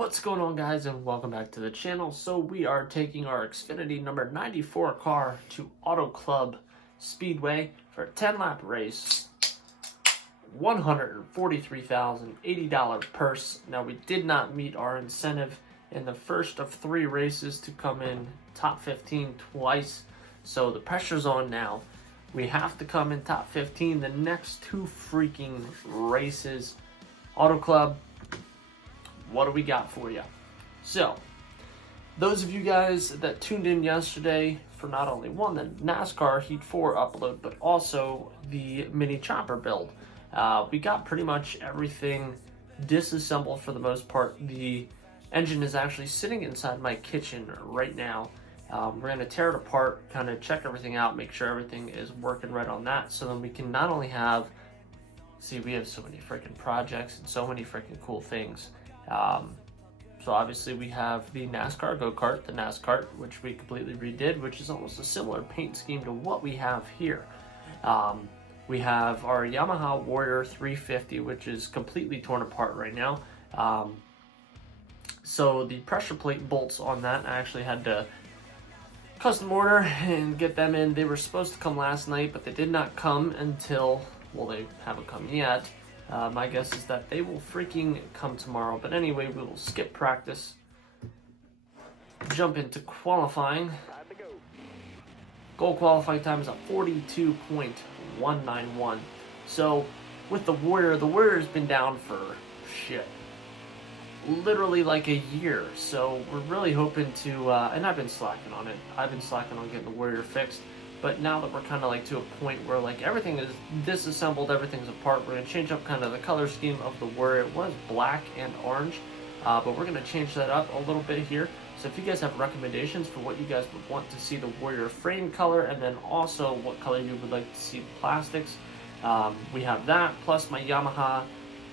What's going on, guys, and welcome back to the channel. So we are taking our Xfinity number 94 car to Auto Club Speedway for a 10-lap race. $143,080 purse. Now, we did not meet our incentive in the first of 3 races to come in top 15 twice, so the pressure's on now. We have to come in top 15 the next 2 freaking races. Auto Club, what do we got for you? So, those of you guys that tuned in yesterday for not only the NASCAR Heat 4 upload, but also the mini chopper build, we got pretty much everything disassembled for the most part. The engine is actually sitting inside my kitchen right now. We're going to tear it apart, kind of check everything out, make sure everything is working right on that, so then we can not only have, we have so many freaking projects and so many freaking cool things. So obviously we have the NASCAR go-kart, the NASCAR, which we completely redid, which is almost a similar paint scheme to what we have here. We have our Yamaha Warrior 350, which is completely torn apart right now. So the pressure plate bolts on that, I actually had to custom order and get them in. They were supposed to come last night, but they did not come until, well, they haven't come yet. My guess is that they will freaking come tomorrow. But anyway, we will skip practice, jump into qualifying. Goal qualifying time is a 42.191. So with the Warrior's been down for literally like a year. So we're really hoping to, and I've been slacking on it. I've been slacking on getting the Warrior fixed. But now that we're kind of like to a point where like everything is disassembled, everything's apart, we're going to change up kind of the color scheme of the Warrior. It was black and orange, but we're going to change that up a little bit here. So if you guys have recommendations for what you guys would want to see the Warrior frame color, and then also what color you would like to see the plastics, we have that, plus my Yamaha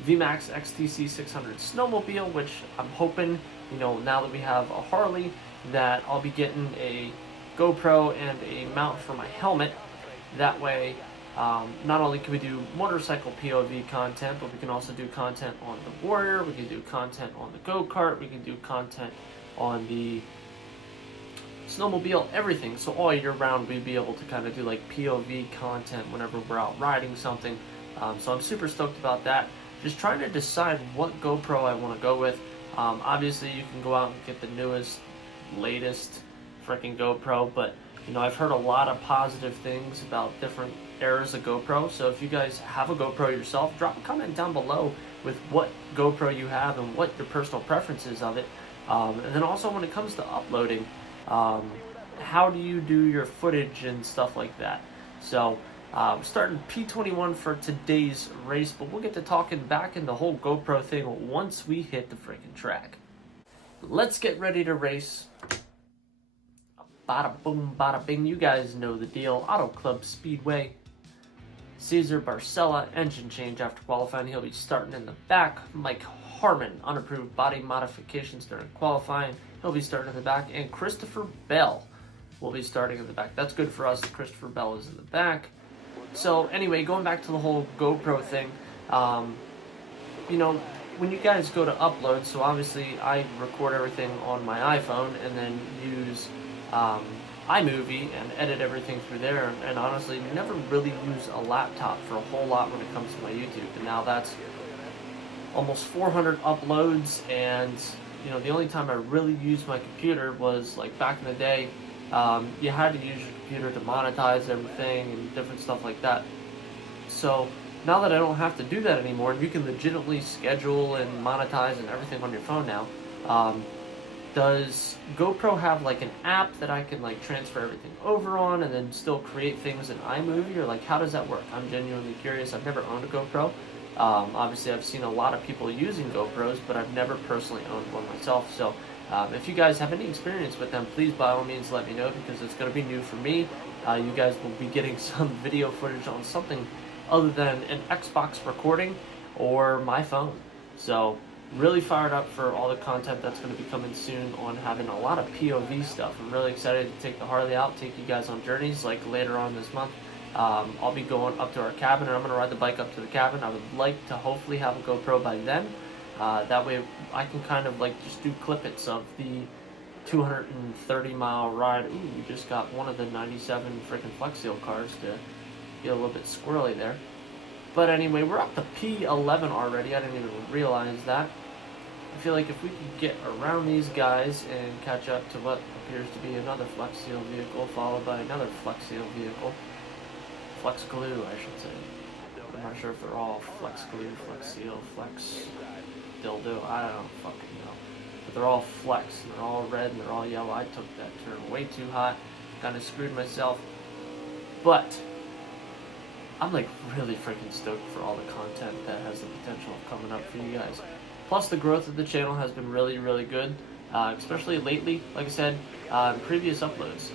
VMAX XTC 600 snowmobile, which I'm hoping, now that we have a Harley, that I'll be getting a GoPro and a mount for my helmet. That way, not only can we do motorcycle POV content, but we can also do content on the Warrior, we can do content on the go-kart, we can do content on the snowmobile, everything. So all year round, we'd be able to kind of do like POV content whenever we're out riding something. So I'm super stoked about that. Just trying to decide what GoPro I want to go with. Obviously, you can go out and get the newest, latest freaking GoPro, but I've heard a lot of positive things about different eras of GoPro. So if you guys have a GoPro yourself, drop a comment down below with what GoPro you have and what your personal preferences of it. And then also when it comes to uploading, how do you do your footage and stuff like that? So starting P21 for today's race, but we'll get to talking back in the whole GoPro thing once we hit the freaking track. Let's get ready to race. Bada boom, bada bing, you guys know the deal. Auto Club Speedway. Cesar Barcella, engine change after qualifying. He'll be starting in the back. Mike Harmon, unapproved body modifications during qualifying. He'll be starting in the back. And Christopher Bell will be starting in the back. That's good for us. Christopher Bell is in the back. So anyway, going back to the whole GoPro thing, when you guys go to upload, so obviously I record everything on my iPhone and then use iMovie and edit everything through there, and honestly never really use a laptop for a whole lot when it comes to my YouTube. And now that's almost 400 uploads, and the only time I really used my computer was like back in the day. You had to use your computer to monetize everything and different stuff like that. So now that I don't have to do that anymore, and you can legitimately schedule and monetize and everything on your phone now, does GoPro have like an app that I can like transfer everything over on and then still create things in iMovie, or like how does that work? I'm genuinely curious. I've never owned a GoPro. Obviously I've seen a lot of people using GoPros, but I've never personally owned one myself. So if you guys have any experience with them, please by all means let me know, because it's going to be new for me. You guys will be getting some video footage on something other than an Xbox recording or my phone. So really fired up for all the content that's going to be coming soon on having a lot of POV stuff. I'm really excited to take the Harley out, take you guys on journeys like later on this month. I'll be going up to our cabin, and I'm going to ride the bike up to the cabin. I would like to hopefully have a GoPro by then. That way I can kind of like just do clippets of the 230-mile ride. Ooh, we just got one of the 97 freaking Flex Seal cars to get a little bit squirrely there. But anyway, we're up to P11 already. I didn't even realize that. I feel like if we could get around these guys and catch up to what appears to be another Flex Seal vehicle, followed by another Flex Seal vehicle. Flex Glue, I should say. I'm not sure if they're all Flex Glue, Flex Seal, Flex Dildo, I don't fucking know. But they're all Flex, and they're all red, and they're all yellow. I took that turn way too hot, kind of screwed myself. But I'm like really freaking stoked for all the content that has the potential of coming up for you guys. Plus, the growth of the channel has been really, really good, especially lately. Like I said, in previous uploads.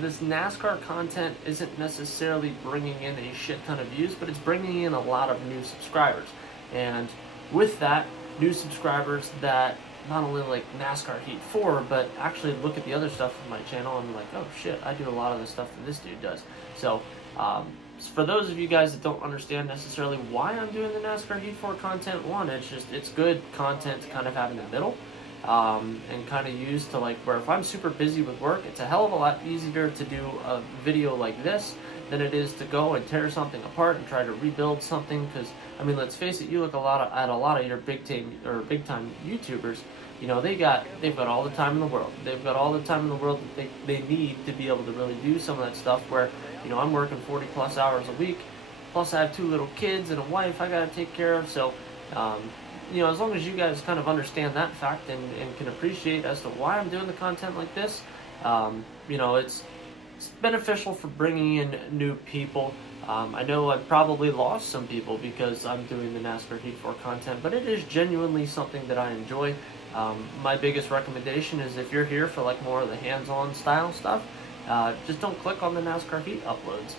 This NASCAR content isn't necessarily bringing in a shit ton of views, but it's bringing in a lot of new subscribers. And with that, new subscribers that not only like NASCAR Heat 4, but actually look at the other stuff from my channel and like, oh shit, I do a lot of the stuff that this dude does. So, for those of you guys that don't understand necessarily why I'm doing the NASCAR Heat 4 content, one, it's good content to kind of have in the middle. And kind of used to like where if I'm super busy with work, it's a hell of a lot easier to do a video like this than it is to go and tear something apart and try to rebuild something. Because I mean, let's face it, you look at a lot of your big time YouTubers. You know, they've got all the time in the world. They've got all the time in the world that they need to be able to really do some of that stuff. Where, you know, I'm working 40 plus hours a week, plus I have 2 little kids and a wife I gotta take care of. So. You know, as long as you guys kind of understand that fact and can appreciate as to why I'm doing the content like this, you know, it's beneficial for bringing in new people. I know I've probably lost some people because I'm doing the NASCAR Heat 4 content, but it is genuinely something that I enjoy. My biggest recommendation is if you're here for like more of the hands-on style stuff, just don't click on the NASCAR Heat uploads.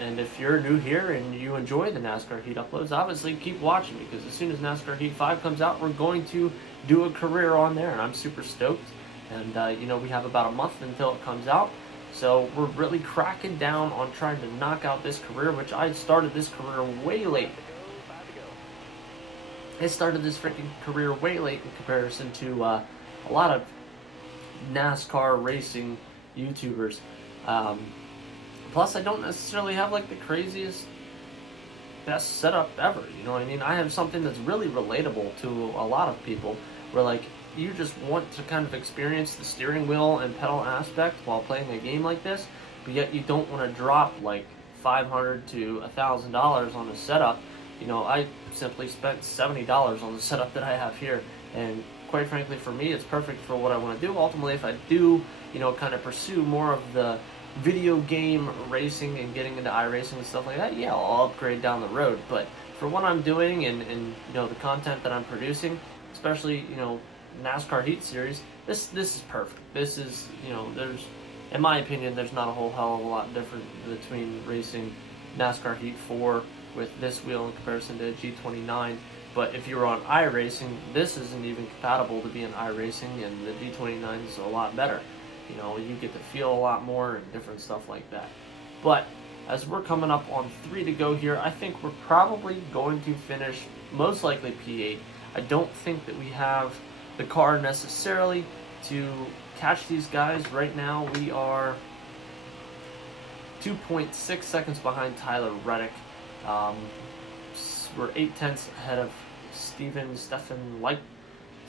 And if you're new here and you enjoy the NASCAR Heat uploads, obviously keep watching, because as soon as NASCAR Heat 5 comes out, we're going to do a career on there, and I'm super stoked. And, you know, we have about a month until it comes out, so we're really cracking down on trying to knock out this career, which I started this career way late. I started this freaking career way late in comparison to a lot of NASCAR racing YouTubers. Plus, I don't necessarily have like the craziest, best setup ever. You know what I mean? I have something that's really relatable to a lot of people, where like you just want to kind of experience the steering wheel and pedal aspect while playing a game like this, but yet you don't want to drop like $500 to $1,000 on a setup. You know, I simply spent $70 on the setup that I have here, and quite frankly, for me, it's perfect for what I want to do. Ultimately, if I do, you know, kind of pursue more of the video game racing and getting into iRacing and stuff like that, yeah, I'll upgrade down the road. But for what I'm doing and you know, the content that I'm producing, especially, you know, NASCAR Heat Series, this is perfect. This is, you know, there's, in my opinion, there's not a whole hell of a lot different between racing NASCAR Heat 4 with this wheel in comparison to a G29. But if you're on iRacing, this isn't even compatible to be in iRacing, and the G29 is a lot better. You know, you get to feel a lot more and different stuff like that. But as we're coming up on 3 to go here, I think we're probably going to finish most likely P8. I don't think that we have the car necessarily to catch these guys. Right now we are 2.6 seconds behind Tyler Reddick. We're 0.8 ahead of Stephen Light.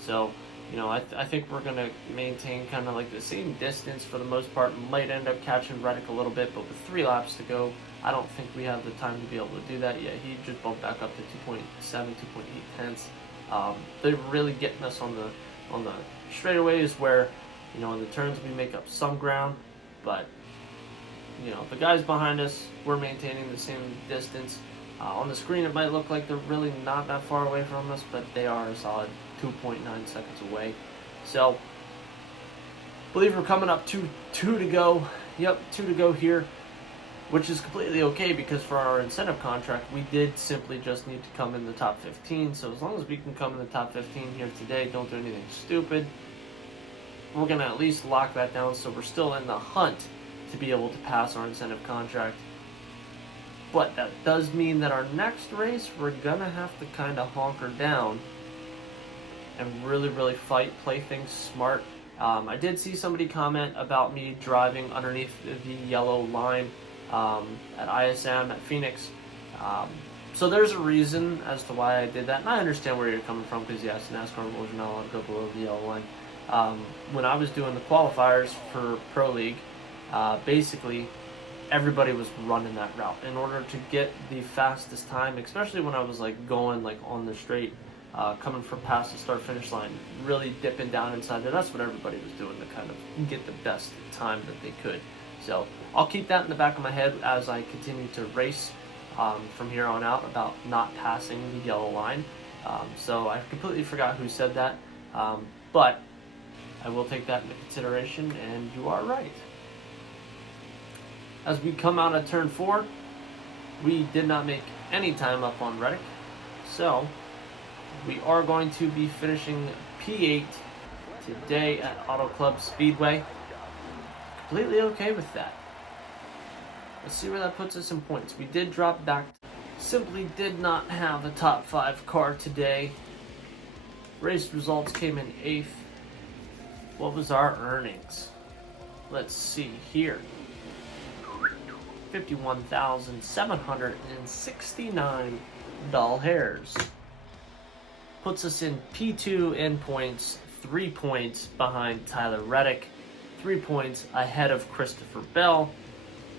So, you know, I think we're going to maintain kind of like the same distance for the most part. Might end up catching Reddick a little bit, but with 3 laps to go, I don't think we have the time to be able to do that yet. He just bumped back up to 2.7, 2.8 tenths. They're really getting us on the straightaways where, you know, in the turns we make up some ground, but, you know, the guys behind us, we're maintaining the same distance. On the screen, it might look like they're really not that far away from us, but they are a solid 2.9 seconds away. So, I believe we're coming up to 2 to go. Yep, 2 to go here, which is completely okay, because for our incentive contract, we did simply just need to come in the top 15. So as long as we can come in the top 15 here today, don't do anything stupid, we're going to at least lock that down so we're still in the hunt to be able to pass our incentive contract. But that does mean that our next race, we're going to have to kind of honker down and really, really fight, play things smart. I did see somebody comment about me driving underneath the yellow line at ISM at Phoenix. So there's a reason as to why I did that, and I understand where you're coming from, because yes, NASCAR rules are not allowed to go below the yellow line. When I was doing the qualifiers for Pro League, basically everybody was running that route in order to get the fastest time, especially when I was like going like on the straight, coming from past the start finish line, really dipping down inside there. That's what everybody was doing to kind of get the best time that they could. So I'll keep that in the back of my head as I continue to race from here on out, about not passing the yellow line. So I completely forgot who said that, but I will take that into consideration, and you are right. As we come out of turn 4, we did not make any time up on Reddick, so we are going to be finishing P8 today at Auto Club Speedway. Completely okay with that. Let's see where that puts us in points. We did drop back. Simply did not have a top 5 car today. Race results came in 8th. What was our earnings? Let's see here. $51,769. Puts us in P2 in points, 3 points behind Tyler Reddick, 3 points ahead of Christopher Bell.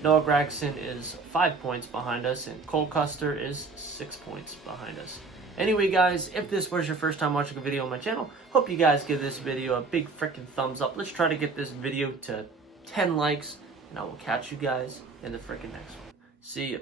Noah Gragson is 5 points behind us, and Cole Custer is 6 points behind us. Anyway, guys, if this was your first time watching a video on my channel, hope you guys give this video a big freaking thumbs up. Let's try to get this video to 10 likes, and I will catch you guys in the freaking next one. See ya.